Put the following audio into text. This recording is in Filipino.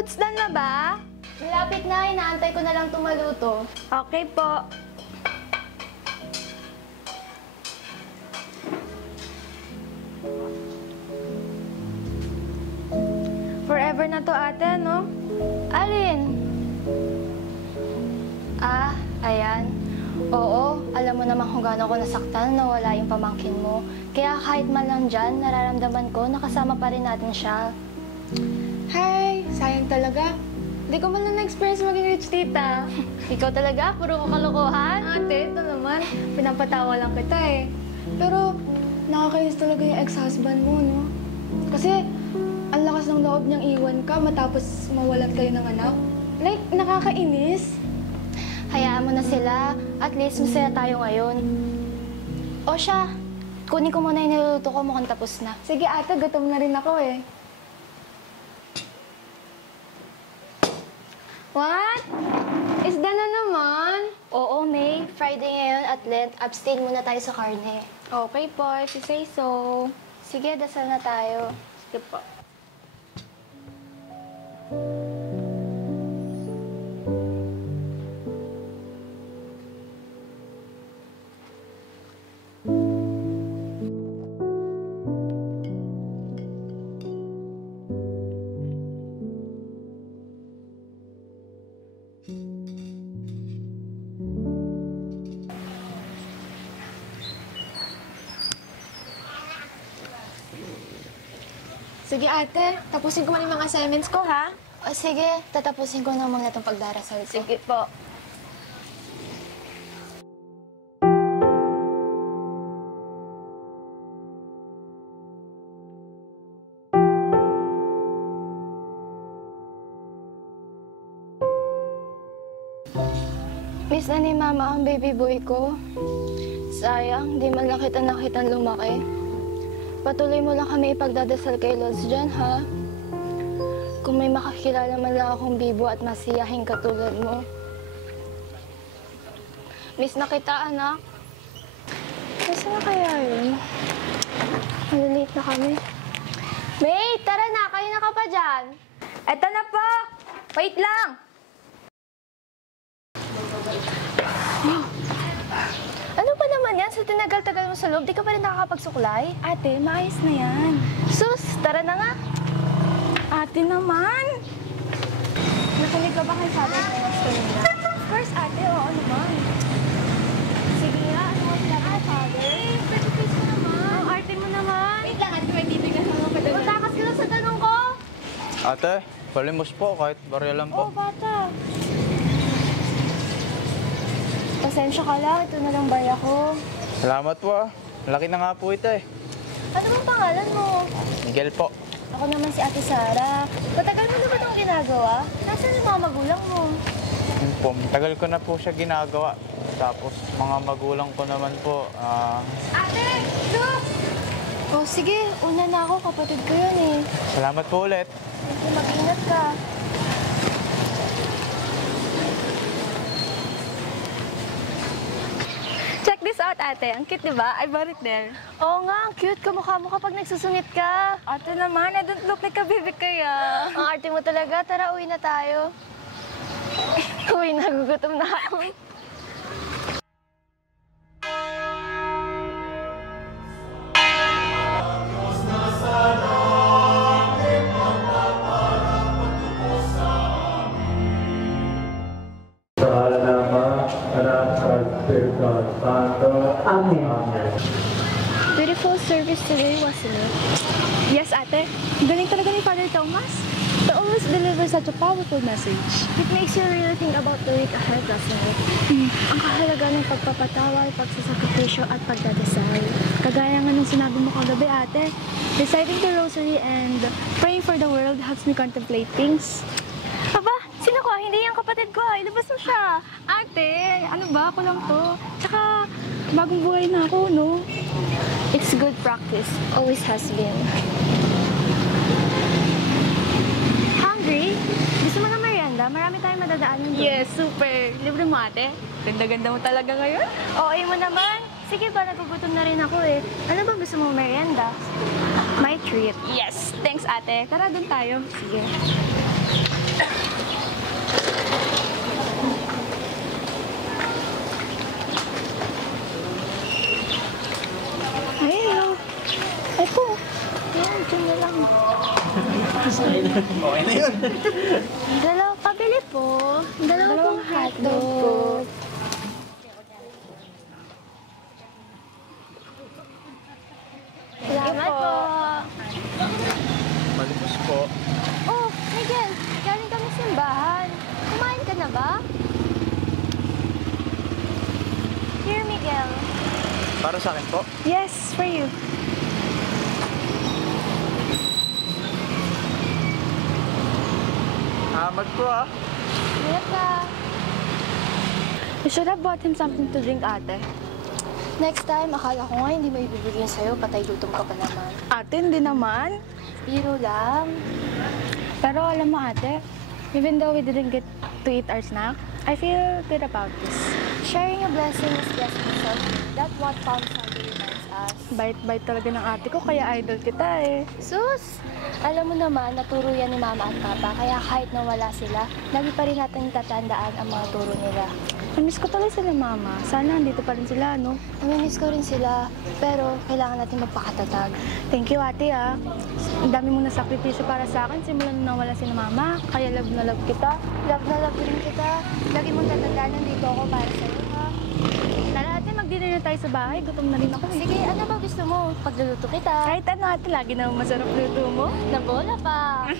It's done na ba? Malapit na, inaantay ko na lang tumaluto. Okay po. Forever na to ate, no? Alin? Ah, ayan. Oo, alam mo naman kung gaano ko nasaktan na wala yung pamangkin mo. Kaya kahit man lang dyan, nararamdaman ko nakasama pa rin natin siya. Hay, sayang talaga. Hindi ko man lang na-experience maging rich tita. Ikaw talaga, puro kalokohan. Ate, ito naman. Pinapatawa lang kita eh. Pero, nakakainis talaga yung ex-husband mo, no? Kasi, ang lakas ng loob niyang iwan ka matapos mawalan kayo ng anak. Like, nakakainis. Hayaan mo na sila. At least masaya tayo ngayon. O siya, kunin ko muna yung niluluto ko, mukhang tapos na. Sige ate, gutom na rin ako eh. What? Isda na naman? Oo, May. Friday ngayon at Lent, abstain muna tayo sa karne. Okay po, if you say so. Sige, dasal na tayo. Sige po. Sige ate, tapusin ko man yung mga assignments ko, ha? O sige, tatapusin ko na muna itong pagdarasal ko. Sige po. Miss na ni Mama ang baby boy ko. Sayang, di man lang kita nakitang lumaki. Patuloy mo lang kami ipagdadasal kay Lods dyan, ha? Kung may makakilala man lang akong bibo at masiyahing katulad mo. Miss na kita, anak. Kasi na kaya yun? Malilate na kami. May, tara na! Kayo na ka pa dyan! Eto na po! Wait lang! Ano ba naman yan? Sa tinagal-tagal mo sa loob, di ka pa rin nakakapagsuklay? Ate, maayos na yan. Sus, tara na nga! Ate naman! Nakinig ka ba kay Father Thomas kanina? Of course, ate. Oo naman. Sige nga, ano ang sinabi ni Father? Face mo naman. Ang arte mo naman! Wait lang, ate. May bibigyan sa mga padala. Matakas ka lang sa tanong ko! Ate, palimos po kahit barya lang po. Oo, bata. Pasensya ka lang, ito na lang baya ko. Salamat po ah. Malaki na nga po ito eh. Ano bang pangalan mo? Miguel po. Ako naman si Ate Sara. Matagal mo na ba itong ginagawa? Nasaan yung mga magulang mo? Yun po, tagal ko na po siya ginagawa. Tapos mga magulang ko naman po, Ate! Look! Oh, sige. Una na ako. Kapatid ko yun eh. salamat po ulit. Sige, mag-ingat ka. Check this out, ate. Ang cute, di ba? I bought it there. Oo nga, ang cute. Kamukha mo kapag nagsusungit ka. Ate naman, I don't look like a baby kaya. Ang arte mo talaga. Tara, uwi na tayo. Uwi na, gugutom na ako. Sa ngalan ng Ama, Anak, at Espiritu Santo. Amen. Beautiful service today, wasn't it? Yes, ate. Galing talaga ni Father Thomas. He always delivers such a powerful message. It makes you really think about the week ahead, doesn't it? Ang kahalaga ng pagpapatawad, pagsasakripisyo at pagdadasal. Kagaya nga nung sinabi mo kagabi, ate. Reciting the rosary and praying for the world helps me contemplate things. Aba, sino ko? Hindi yung kapatid ko. Ilabas mo siya. Ate, ano ba? Ako lang to. Tsaka, bagong buhay na ako, no? It's good practice. Always has been. Hungry? Gusto mo na merienda? Marami tayong madadaanan doon. Yes, super. Libre mo, ate. Ganda-ganda mo talaga ngayon. Okay mo naman. Sige ba, nagugutom na rin ako eh. Ano ba gusto mo merienda? My treat. Yes, thanks, ate. Tara, doon tayo. Sige. Okay na yun. Pabili po. Dalawang hotdog. Salamat po. Malimos po. Oh, Miguel, galing kami simbahan. Kumain ka na ba? Here, Miguel. Para sa akin po. Yes, for you. Hamad po ah. Ingat ka. You should have bought him something to drink, ate. Next time, akala ko nga hindi may ibibigay sa'yo. Patay gutom ka pa naman. Ate, hindi naman. Biro lang. Pero alam mo, ate, even though we didn't get to eat our snack, I feel good about this. Sharing a blessing is blessing yourself. That's what Palm Sunday reminds us. Bait-bait talaga ng ate ko, kaya idol kita eh. Sus! Alam mo naman, naturo yan ni Mama at Papa, kaya kahit nawala sila, lagi pa rin natin tatandaan ang mga turo nila. Namiss ko talaga sila, mama. Sana andito pa rin sila, no? Namimiss ko rin sila, pero kailangan natin magpakatatag. Thank you, ate, ah. Ang dami mong nasakripisyo para sa akin. Simulan nung nawala si mama, kaya love na love kita. Love na love rin kita. Lagi mong tatandaan, nandito ako para sa'yo, ha? Tara, ate, mag-dinner na tayo sa bahay. Gutom na rin ako. Sige, ano ba gusto mo? Pagluluto kita. Kahit ano, ate, lagi na masarap luto mo. Nabola pa.